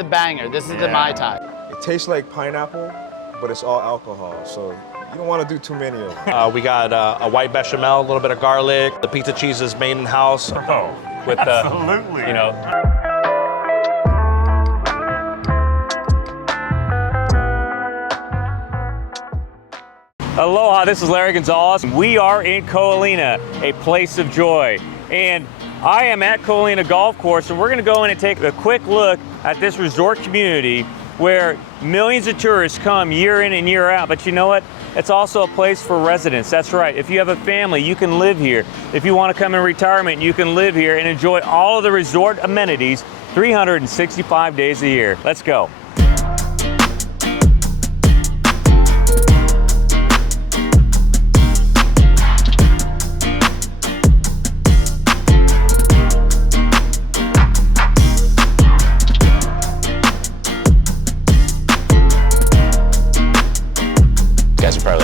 the banger. This is the Mai Tai. It tastes like pineapple, but it's all alcohol, so you don't want to do too many of them. We got a white bechamel, a little bit of garlic. The pizza cheese is made in house. Oh, with absolutely. You know. Aloha, this is Larry Gonzalez. We are in Ko Olina, a place of joy. And I am at Ko Olina Golf Course, and we're gonna go in and take a quick look at this resort community where millions of tourists come year in and year out. But you know what? It's also a place for residents. That's right. If you have a family, you can live here. If you want to come in retirement, you can live here and enjoy all of the resort amenities 365 days a year. Let's go.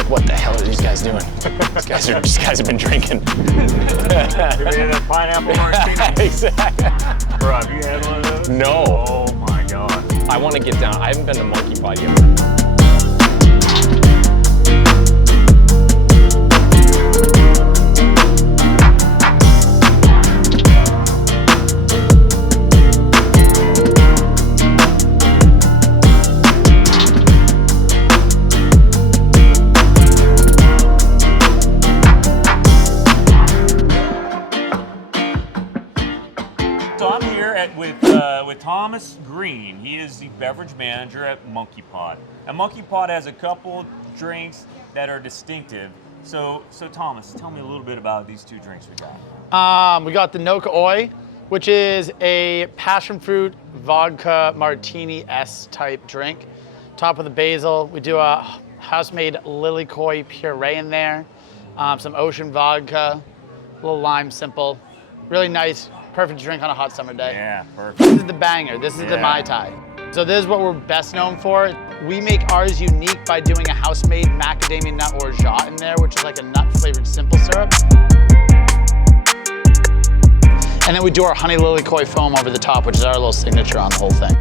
What the hell are these guys doing? These guys have been drinking. Pineapple martini. Exactly. Bro, have you had one of those? No. Oh my God. I want to get down. I haven't been to Monkeypod yet. So I'm here with Thomas Green. He is the beverage manager at Monkeypod. And Monkeypod has a couple drinks that are distinctive. So Thomas, tell me a little bit about these two drinks we got. We got the No Oi, which is a passion fruit vodka martini-esque type drink. Top with the basil. We do a house-made lily koi puree in there. Some ocean vodka, a little lime simple. Really nice. Perfect drink on a hot summer day. Yeah, perfect. This is the banger. This is the Mai Tai. So this is what we're best known for. We make ours unique by doing a house-made macadamia nut orgeat in there, which is like a nut-flavored simple syrup. And then we do our honey lily koi foam over the top, which is our little signature on the whole thing.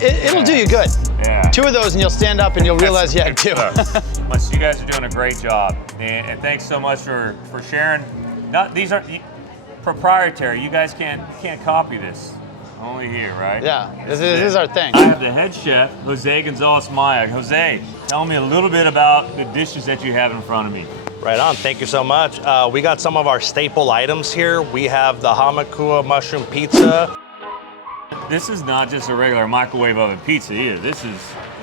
It'll do you good. Yeah. Two of those and you'll stand up and you'll realize you had two. You guys are doing a great job. And thanks so much for sharing. These are proprietary. You guys can't copy this. Only here, right? Yeah, this is our thing. I have the head chef, Jose Gonzalez Maya. Jose, tell me a little bit about the dishes that you have in front of me. Right on, thank you so much. We got some of our staple items here. We have the hamakua mushroom pizza. This is not just a regular microwave oven pizza either.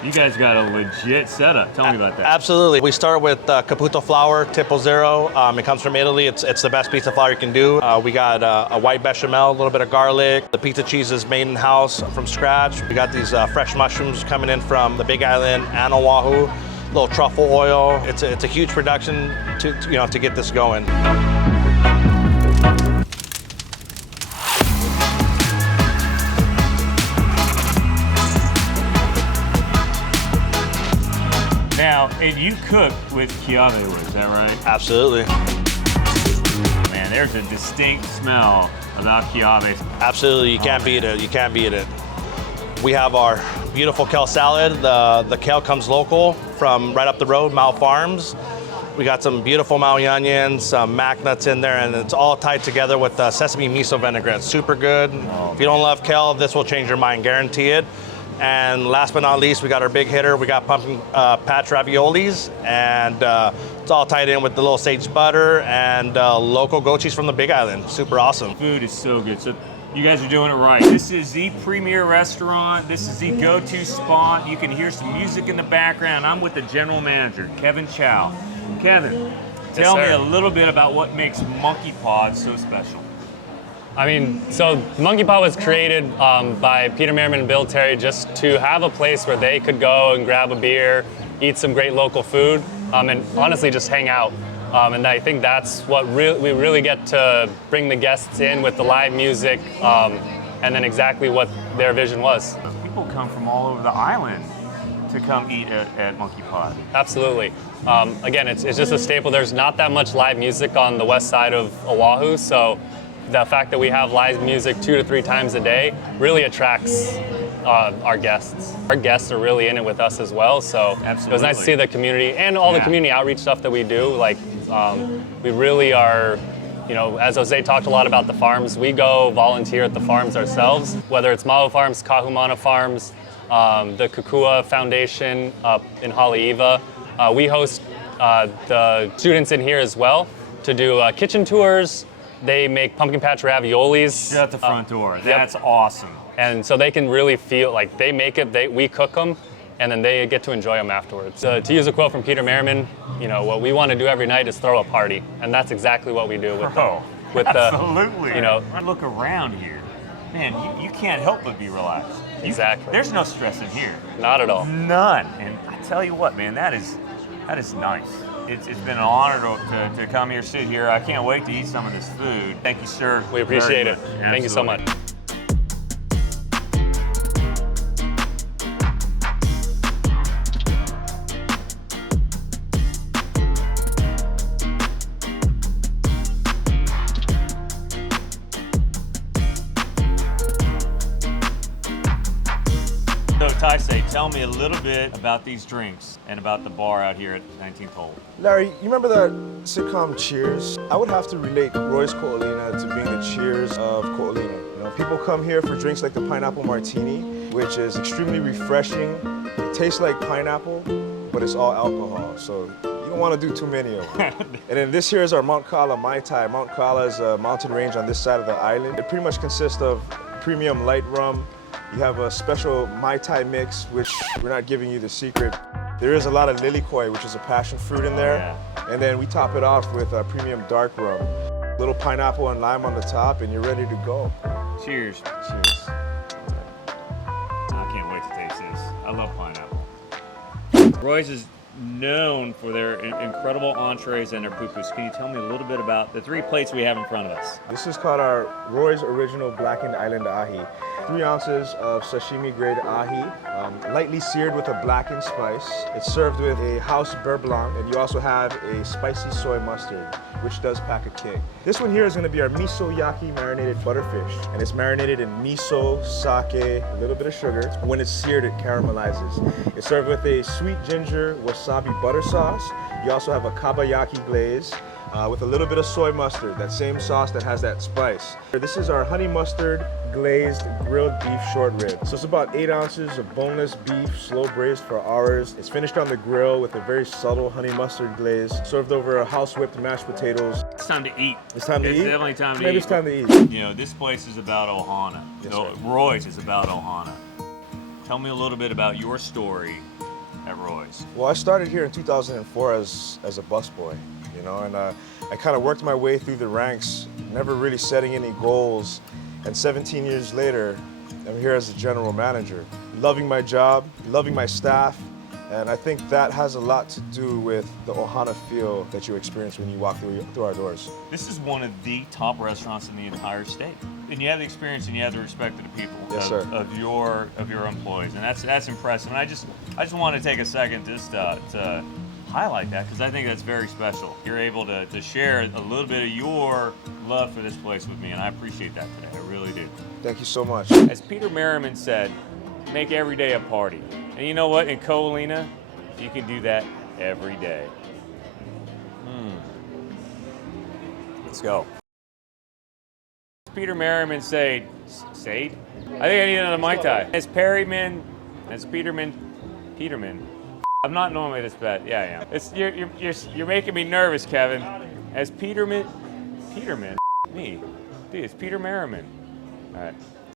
You guys got a legit setup. Tell me about that. Absolutely. We start with Caputo flour, Tipo Zero. It comes from Italy. It's the best pizza flour you can do. We got a white bechamel, a little bit of garlic. The pizza cheese is made in house from scratch. We got these fresh mushrooms coming in from the Big Island and Oahu. A little truffle oil. It's a huge production to get this going. Now, and you cook with kiawe wood, is that right? Absolutely. Man, there's a distinct smell about kiawe. Absolutely, you can't beat it. You can't beat it. We have our beautiful kale salad. The kale comes local from right up the road, Mau Farms. We got some beautiful Maui onions, some mac nuts in there, and it's all tied together with sesame miso vinaigrette. Super good. If you don't love kale, this will change your mind, guarantee it. And last but not least, we got our big hitter. We got pumpkin patch raviolis, and it's all tied in with the little sage butter and local goat cheese from the Big Island. Super awesome. Food is so good. So you guys are doing it right. This is the premier restaurant. This is the go-to spot. You can hear some music in the background. I'm with the general manager, Kevin Chow. Kevin, tell me a little bit about what makes Monkeypod so special. I mean, so Monkeypod was created by Peter Merriman and Bill Terry just to have a place where they could go and grab a beer, eat some great local food, and honestly just hang out. And I think that's what we really get to bring the guests in with the live music, and then exactly what their vision was. People come from all over the island to come eat at Monkeypod. Absolutely. Again, it's just a staple. There's not that much live music on the west side of Oahu, so the fact that we have live music 2 to 3 times a day really attracts our guests. Our guests are really in it with us as well, so it was nice to see the community and all the community outreach stuff that we do. Like, we really are, you know, as Jose talked a lot about the farms, we go volunteer at the farms ourselves, whether it's Mau Farms, Kahumana Farms, the Kukua Foundation up in Haleiwa. We host the students in here as well to do kitchen tours. They make pumpkin patch raviolis. You're at the front door. That's awesome. And so they can really feel like they make it, we cook them, and then they get to enjoy them afterwards. To use a quote from Peter Merriman, you know, what we want to do every night is throw a party, and that's exactly what we do with absolutely. You know, look around here, man. You can't help but be relaxed. Exactly. There's no stress in here. Not at all. None. And I tell you what, man, that is nice. It's been an honor to come here, sit here. I can't wait to eat some of this food. Thank you, sir. We appreciate it. Thank you so much. So, Taisei, tell me a little bit about these drinks and about the bar out here at 19th Hole. Larry, you remember that sitcom Cheers? I would have to relate Roy's Ko Olina to being the Cheers of Ko Olina. You know, people come here for drinks like the pineapple martini, which is extremely refreshing. It tastes like pineapple, but it's all alcohol, so you don't want to do too many of them. And then this here is our Mount Kala Mai Tai. Mount Kala is a mountain range on this side of the island. It pretty much consists of premium light rum. You have a special Mai Tai mix, which we're not giving you the secret. There is a lot of lilikoi, which is a passion fruit in there. Yeah. And then we top it off with a premium dark rum. Little pineapple and lime on the top, and you're ready to go. Cheers. Cheers. I can't wait to taste this. I love pineapple. Roy's is known for their incredible entrees and their pupus. Can you tell me a little bit about the 3 plates we have in front of us? This is called our Roy's Original Blackened Island Ahi. 3 ounces of sashimi grade ahi, lightly seared with a blackened spice. It's served with a house beurre blanc, and you also have a spicy soy mustard, which does pack a kick. This one here is going to be our miso yaki marinated butterfish, and it's marinated in miso, sake, a little bit of sugar. When it's seared, it caramelizes. It's served with a sweet ginger wasabi butter sauce. You also have a kabayaki glaze with a little bit of soy mustard, that same sauce that has that spice. This is our honey mustard glazed grilled beef short rib. So it's about 8 ounces of boneless beef, slow braised for hours. It's finished on the grill with a very subtle honey mustard glaze, served over a house whipped mashed potatoes. It's time to eat. It's time to eat? It's definitely time to eat. Maybe it's time to eat. You know, this place is about Ohana. Yes, No, sir. Roy's is about Ohana. Tell me a little bit about your story at Roy's. Well, I started here in 2004 as a busboy, you know, and I kind of worked my way through the ranks, never really setting any goals. And 17 years later, I'm here as a general manager, loving my job, loving my staff, and I think that has a lot to do with the Ohana feel that you experience when you walk through our doors. This is one of the top restaurants in the entire state. And you have the experience and you have the respect of the people, Yes, sir. of your employees, and that's impressive. And I just want to take a second just to highlight that, because I think that's very special. You're able to share a little bit of your love for this place with me, and I appreciate that today. I really do. Thank you so much. As Peter Merriman said, make every day a party. And you know what? In Ko Olina, you can do that every day. Let's go. Peter Merriman said, I think I need another Mai Tai. As Peterman. I'm not normally this bad. Yeah, I am. You're making me nervous, Kevin. As Peterman, me. Dude, it's Peter Merriman. All right.